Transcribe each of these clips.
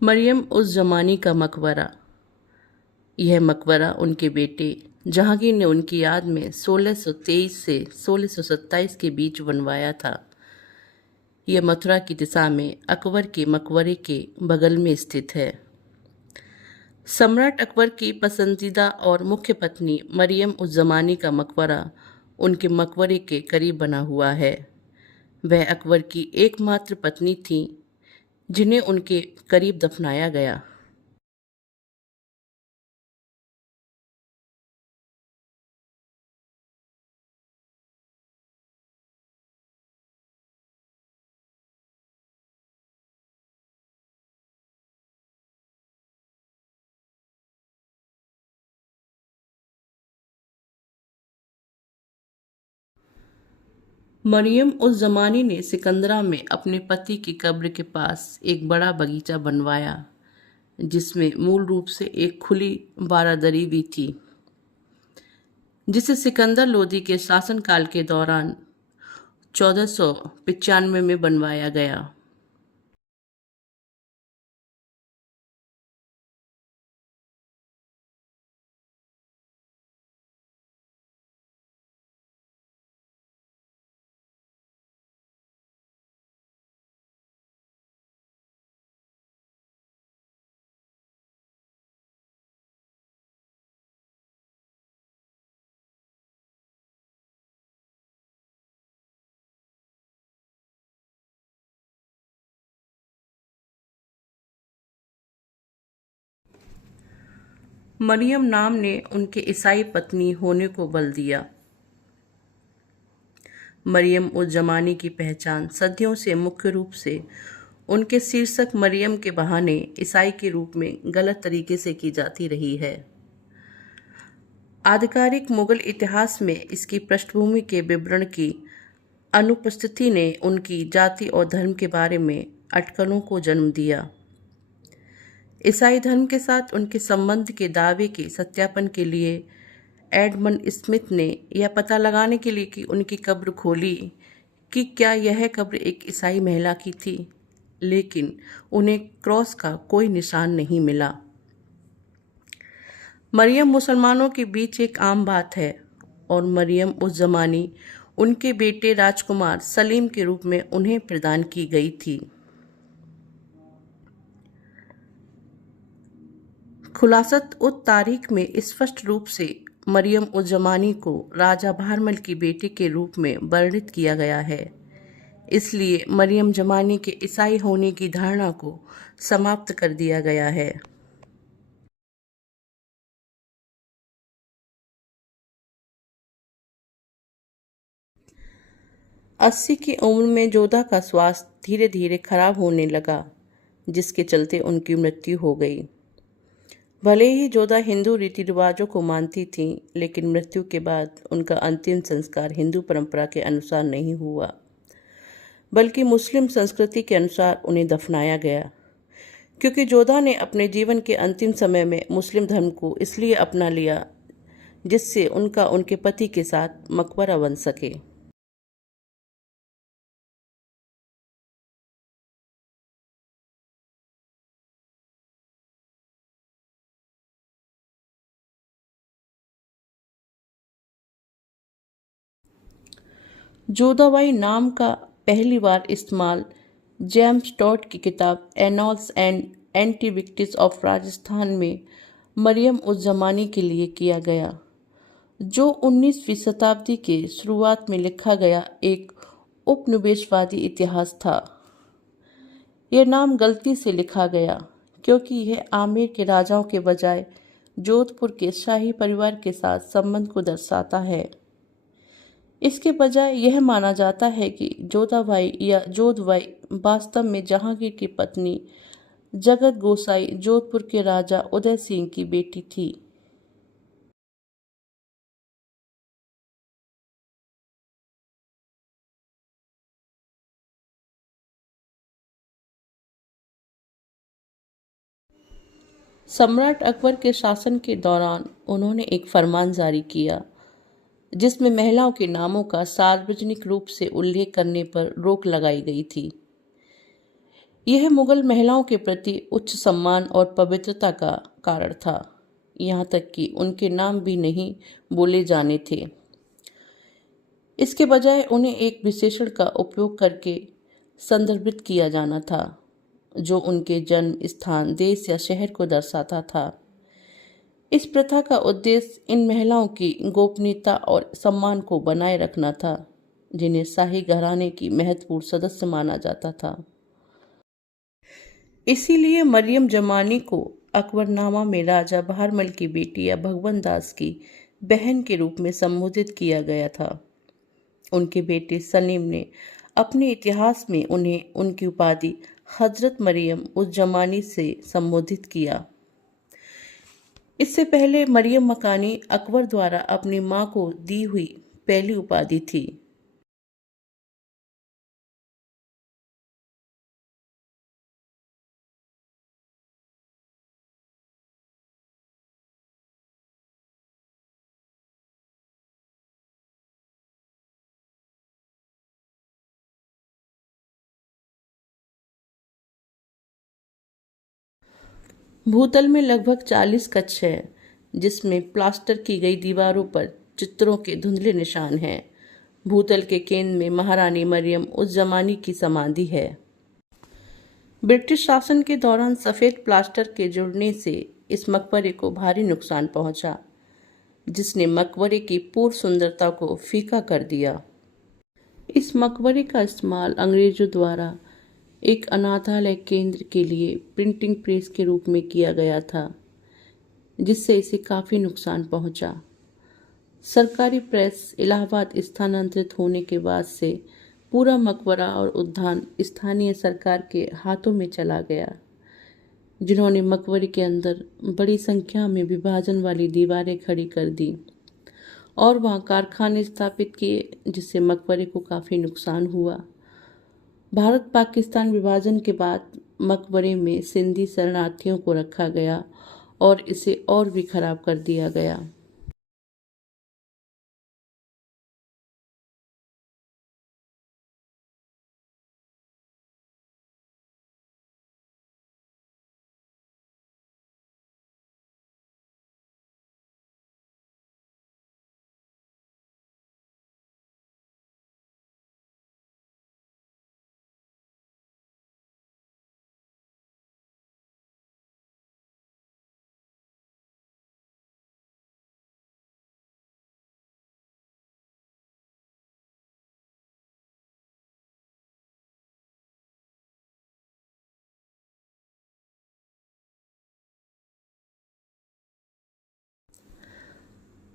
मरियम उस जमानी का मकबरा। यह मकबरा उनके बेटे जहांगीर ने उनकी याद में 1623 से 1627 के बीच बनवाया था। यह मथुरा की दिशा में अकबर के मकबरे के बगल में स्थित है। सम्राट अकबर की पसंदीदा और मुख्य पत्नी मरियम उस जमानी का मकबरा उनके मकबरे के करीब बना हुआ है। वह अकबर की एकमात्र पत्नी थी जिन्हें उनके करीब दफनाया गया। मरियम उस जमानी ने सिकंदरा में अपने पति की कब्र के पास एक बड़ा बगीचा बनवाया, जिसमें मूल रूप से एक खुली बारादरी भी थी, जिसे सिकंदर लोदी के शासनकाल के दौरान 1495 में बनवाया गया। मरियम नाम ने उनके ईसाई पत्नी होने को बल दिया। मरियम उस जमाने की पहचान सदियों से मुख्य रूप से उनके शीर्षक मरियम के बहाने ईसाई के रूप में गलत तरीके से की जाती रही है। आधिकारिक मुगल इतिहास में इसकी पृष्ठभूमि के विवरण की अनुपस्थिति ने उनकी जाति और धर्म के बारे में अटकलों को जन्म दिया। ईसाई धर्म के साथ उनके संबंध के दावे के सत्यापन के लिए एडमंड स्मिथ ने यह पता लगाने के लिए कि उनकी कब्र खोली कि क्या यह कब्र एक ईसाई महिला की थी, लेकिन उन्हें क्रॉस का कोई निशान नहीं मिला। मरियम मुसलमानों के बीच एक आम बात है और मरियम उस जमानी उनके बेटे राजकुमार सलीम के रूप में उन्हें प्रदान की गई थी। खुलासत उत तारीख में स्पष्ट रूप से मरियम उज जमानी को राजा भारमल की बेटी के रूप में वर्णित किया गया है। इसलिए मरियम जमानी के ईसाई होने की धारणा को समाप्त कर दिया गया है। अस्सी की उम्र में जोधा का स्वास्थ्य धीरे धीरे खराब होने लगा, जिसके चलते उनकी मृत्यु हो गई। भले ही जोधा हिंदू रीति रिवाजों को मानती थीं, लेकिन मृत्यु के बाद उनका अंतिम संस्कार हिंदू परंपरा के अनुसार नहीं हुआ, बल्कि मुस्लिम संस्कृति के अनुसार उन्हें दफनाया गया, क्योंकि जोधा ने अपने जीवन के अंतिम समय में मुस्लिम धर्म को इसलिए अपना लिया जिससे उनका उनके पति के साथ मकबरा बन सके। जोधाबाई नाम का पहली बार इस्तेमाल जेम्स टॉड की किताब एनॉल्स एंड एंटीविक्टिस ऑफ राजस्थान में मरियम उज जमानी के लिए किया गया, जो 19वीं शताब्दी के शुरुआत में लिखा गया एक उपनिवेशवादी इतिहास था। यह नाम गलती से लिखा गया क्योंकि यह आमेर के राजाओं के बजाय जोधपुर के शाही परिवार के साथ संबंध को दर्शाता है। इसके बजाय यह माना जाता है कि जोधाबाई या जोधबाई वास्तव में जहांगीर की पत्नी जगत गोसाई जोधपुर के राजा उदय सिंह की बेटी थी। सम्राट अकबर के शासन के दौरान उन्होंने एक फरमान जारी किया जिसमें महिलाओं के नामों का सार्वजनिक रूप से उल्लेख करने पर रोक लगाई गई थी। यह मुगल महिलाओं के प्रति उच्च सम्मान और पवित्रता का कारण था, यहाँ तक कि उनके नाम भी नहीं बोले जाने थे। इसके बजाय उन्हें एक विशेषण का उपयोग करके संदर्भित किया जाना था, जो उनके जन्म स्थान, देश या शहर को दर्शाता था। इस प्रथा का उद्देश्य इन महिलाओं की गोपनीयता और सम्मान को बनाए रखना था, जिन्हें शाही घराने की महत्वपूर्ण सदस्य माना जाता था। इसीलिए मरियम जमानी को अकबरनामा में राजा बहारमल की बेटी या भगवन दास की बहन के रूप में संबोधित किया गया था। उनके बेटे सलीम ने अपने इतिहास में उन्हें उनकी उपाधि हजरत मरियम उज जमानी से संबोधित किया। इससे पहले मरियम मकानी अकबर द्वारा अपनी मां को दी हुई पहली उपाधि थी। भूतल में लगभग 40 कक्ष हैं, जिसमें प्लास्टर की गई दीवारों पर चित्रों के धुंधले निशान हैं। भूतल के केंद्र में महारानी मरियम उज जमानी की समाधि है। ब्रिटिश शासन के दौरान सफ़ेद प्लास्टर के जुड़ने से इस मकबरे को भारी नुकसान पहुंचा, जिसने मकबरे की पूर्व सुंदरता को फीका कर दिया। इस मकबरे का इस्तेमाल अंग्रेजों द्वारा एक अनाथालय केंद्र के लिए प्रिंटिंग प्रेस के रूप में किया गया था, जिससे इसे काफ़ी नुकसान पहुंचा। सरकारी प्रेस इलाहाबाद स्थानांतरित होने के बाद से पूरा मकबरा और उद्यान स्थानीय सरकार के हाथों में चला गया, जिन्होंने मकबरे के अंदर बड़ी संख्या में विभाजन वाली दीवारें खड़ी कर दी और वहां कारखाने स्थापित किए, जिससे मकबरे को काफ़ी नुकसान हुआ। भारत पाकिस्तान विभाजन के बाद मकबरे में सिंधी शरणार्थियों को रखा गया और इसे और भी खराब कर दिया गया।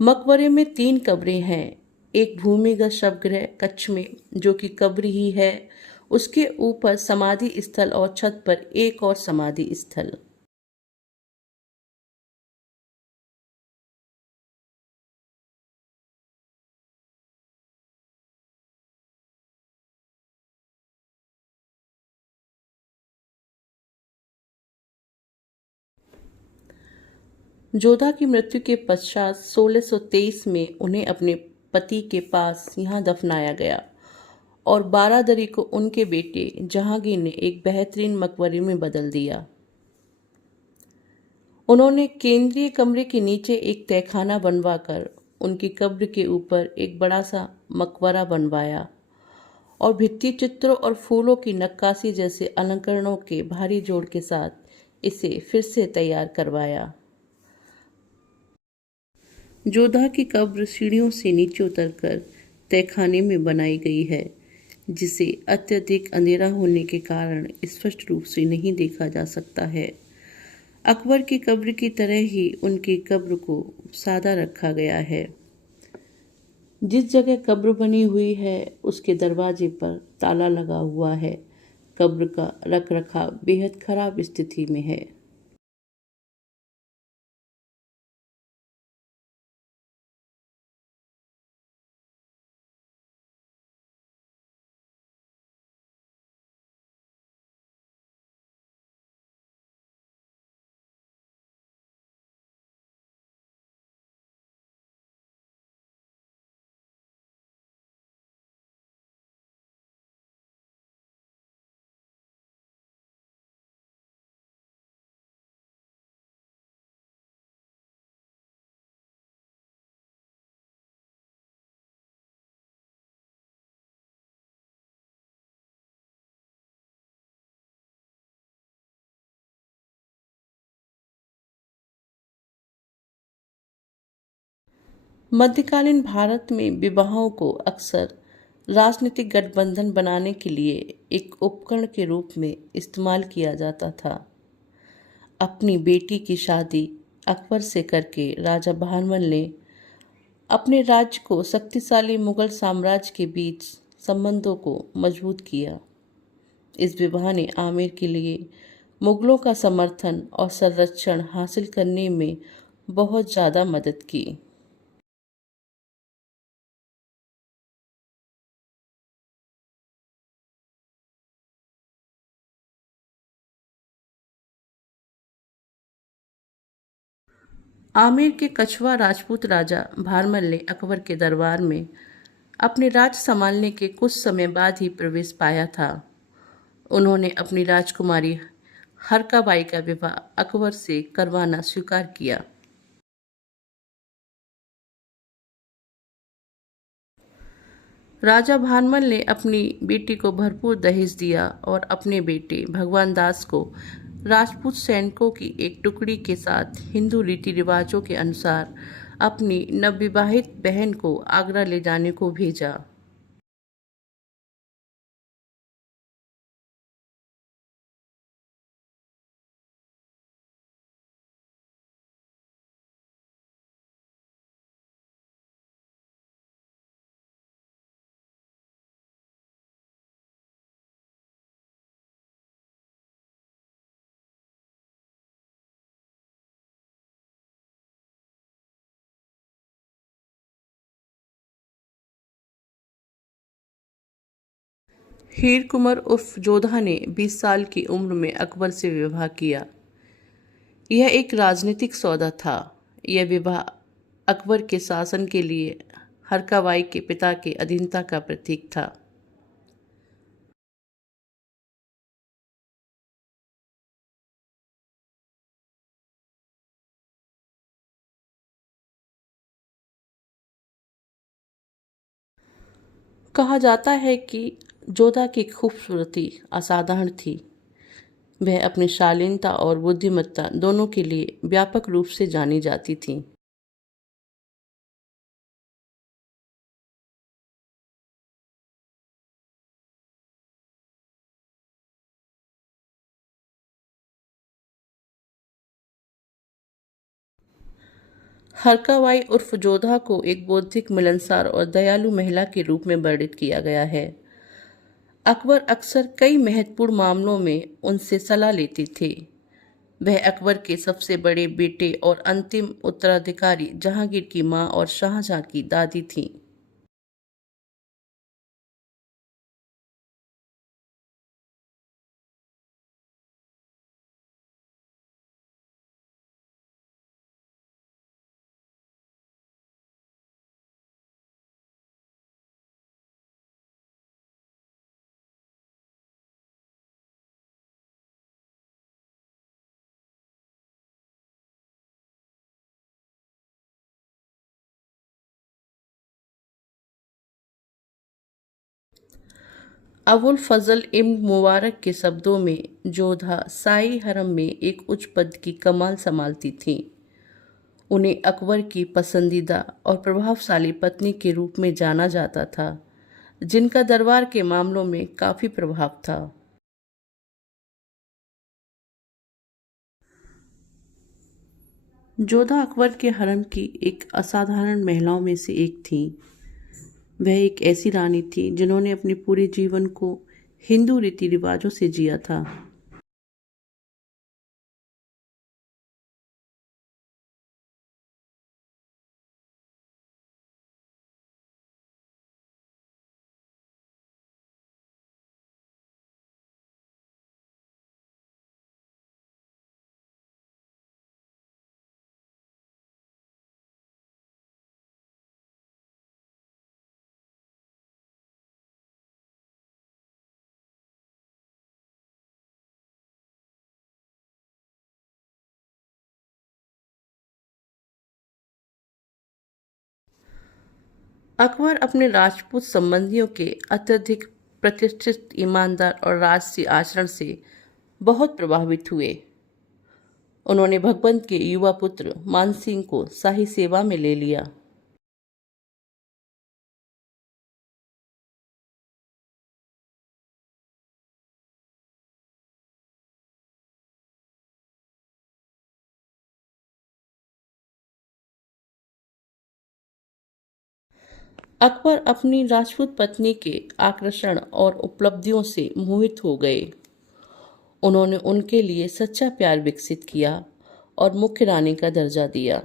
मकबरे में 3 कब्रें हैं। एक भूमिगत शवगृह कक्ष में, जो कि कब्र ही है, उसके ऊपर समाधि स्थल और छत पर एक और समाधि स्थल। जोधा की मृत्यु के पश्चात 1623 में उन्हें अपने पति के पास यहाँ दफनाया गया और बारादरी को उनके बेटे जहांगीर ने एक बेहतरीन मकबरे में बदल दिया। उन्होंने केंद्रीय कमरे के नीचे एक तहखाना बनवाकर उनकी कब्र के ऊपर एक बड़ा सा मकबरा बनवाया और भित्ति चित्रों और फूलों की नक्काशी जैसे अलंकरणों के भारी जोड़ के साथ इसे फिर से तैयार करवाया। जोधा की कब्र सीढ़ियों से नीचे उतरकर तहखाने में बनाई गई है, जिसे अत्यधिक अंधेरा होने के कारण स्पष्ट रूप से नहीं देखा जा सकता है। अकबर की कब्र की तरह ही उनकी कब्र को सादा रखा गया है। जिस जगह कब्र बनी हुई है उसके दरवाजे पर ताला लगा हुआ है। कब्र का रखरखाव बेहद खराब स्थिति में है। मध्यकालीन भारत में विवाहों को अक्सर राजनीतिक गठबंधन बनाने के लिए एक उपकरण के रूप में इस्तेमाल किया जाता था। अपनी बेटी की शादी अकबर से करके राजा बहरमल ने अपने राज्य को शक्तिशाली मुगल साम्राज्य के बीच संबंधों को मजबूत किया। इस विवाह ने आमेर के लिए मुगलों का समर्थन और संरक्षण हासिल करने में बहुत ज़्यादा मदद की। आमेर के कछवा राजपूत राजा भारमल ने अकबर के दरबार में अपने राज्य संभालने के कुछ समय बाद ही प्रवेश पाया था। उन्होंने अपनी राजकुमारी हरकाबाई का विवाह अकबर से करवाना स्वीकार किया। राजा भारमल ने अपनी बेटी को भरपूर दहेज दिया और अपने बेटे भगवान दास को राजपूत सैनिकों की एक टुकड़ी के साथ हिंदू रीति रिवाजों के अनुसार अपनी नवविवाहित बहन को आगरा ले जाने को भेजा। हीर कुंवर उर्फ जोधा ने 20 साल की उम्र में अकबर से विवाह किया। यह एक राजनीतिक सौदा था। यह विवाह अकबर के शासन के लिए हरकाबाई के पिता के अधीनता का प्रतीक था। कहा जाता है कि जोधा की खूबसूरती असाधारण थी। वह अपनी शालीनता और बुद्धिमत्ता दोनों के लिए व्यापक रूप से जानी जाती थी। हरकाबाई उर्फ जोधा को एक बौद्धिक, मिलनसार और दयालु महिला के रूप में वर्णित किया गया है। अकबर अक्सर कई महत्वपूर्ण मामलों में उनसे सलाह लेते थे। वह अकबर के सबसे बड़े बेटे और अंतिम उत्तराधिकारी जहांगीर की मां और शाहजहां की दादी थीं। अबुल फजल इब्न मुबारक के शब्दों में जोधा शाही हरम में एक उच्च पद की कमान संभालती थीं। उन्हें अकबर की पसंदीदा और प्रभावशाली पत्नी के रूप में जाना जाता था, जिनका दरबार के मामलों में काफी प्रभाव था। जोधा अकबर के हरम की एक असाधारण महिलाओं में से एक थी। वह एक ऐसी रानी थी जिन्होंने अपने पूरे जीवन को हिंदू रीति रिवाजों से जिया था। अकबर अपने राजपूत संबंधियों के अत्यधिक प्रतिष्ठित, ईमानदार और राजसी आचरण से बहुत प्रभावित हुए। उन्होंने भगवंत के युवा पुत्र मानसिंह को शाही सेवा में ले लिया। अकबर अपनी राजपूत पत्नी के आकर्षण और उपलब्धियों से मोहित हो गए। उन्होंने उनके लिए सच्चा प्यार विकसित किया और मुख्य रानी का दर्जा दिया।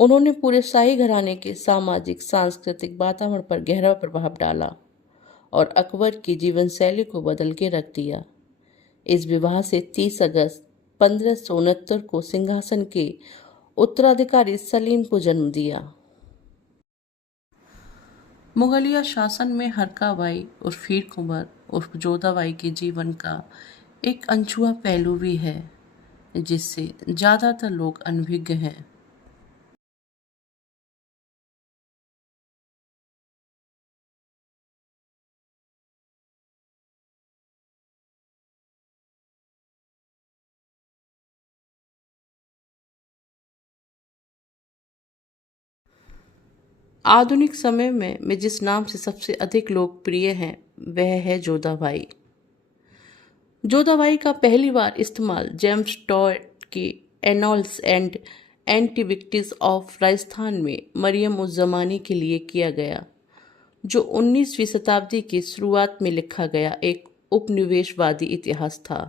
उन्होंने पूरे शाही घराने के सामाजिक सांस्कृतिक वातावरण पर गहरा प्रभाव डाला और अकबर की जीवन शैली को बदल के रख दिया। इस विवाह से 30 अगस्त 1569 को सिंहासन के उत्तराधिकारी सलीम को जन्म दिया। मुगलिया शासन में हरकाबाई उर्फ हीर कुंवर उर्फ जोधाबाई के जीवन का एक अनछुआ पहलू भी है जिससे ज़्यादातर लोग अनभिज्ञ हैं। आधुनिक समय में जिस नाम से सबसे अधिक लोकप्रिय हैं वह है जोधाबाई। जोधाबाई का पहली बार इस्तेमाल जेम्स टॉड के एनॉल्स एंड एंटिविक्टीज ऑफ राजस्थान में मरियम उज़ ज़मानी के लिए किया गया, जो 19वीं शताब्दी की शुरुआत में लिखा गया एक उपनिवेशवादी इतिहास था।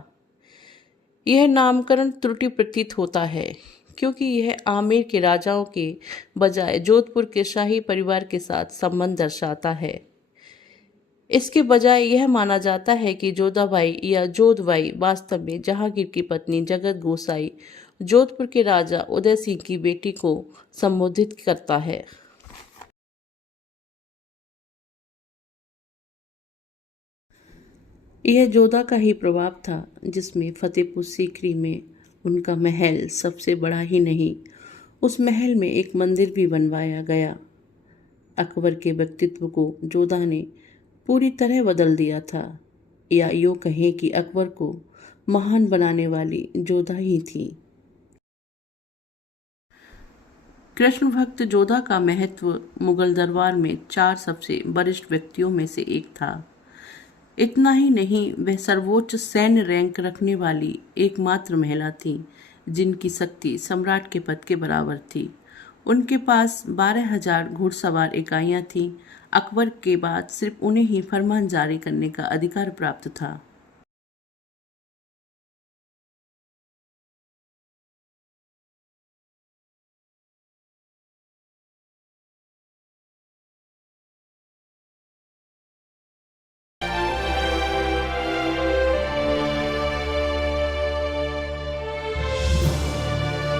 यह नामकरण त्रुटि प्रतीत होता है क्योंकि यह आमेर के राजाओं के बजाय जोधपुर के शाही परिवार के साथ संबंध दर्शाता है। इसके बजाय यह माना जाता है कि जोधाबाई या जोधबाई वास्तव में जहांगीर की पत्नी जगत गोसाई जोधपुर के राजा उदय सिंह की बेटी को संबोधित करता है। यह जोधा का ही प्रभाव था जिसमें फतेहपुर सीकरी में उनका महल सबसे बड़ा ही नहीं, उस महल में एक मंदिर भी बनवाया गया। अकबर के व्यक्तित्व को जोधा ने पूरी तरह बदल दिया था, या यूँ कहें कि अकबर को महान बनाने वाली जोधा ही थी। कृष्ण भक्त जोधा का महत्व मुगल दरबार में 4 सबसे वरिष्ठ व्यक्तियों में से एक था। इतना ही नहीं, वह सर्वोच्च सैन्य रैंक रखने वाली एकमात्र महिला थी जिनकी शक्ति सम्राट के पद के बराबर थी। उनके पास 12,000 घुड़सवार इकाइयाँ थीं। अकबर के बाद सिर्फ उन्हें ही फरमान जारी करने का अधिकार प्राप्त था।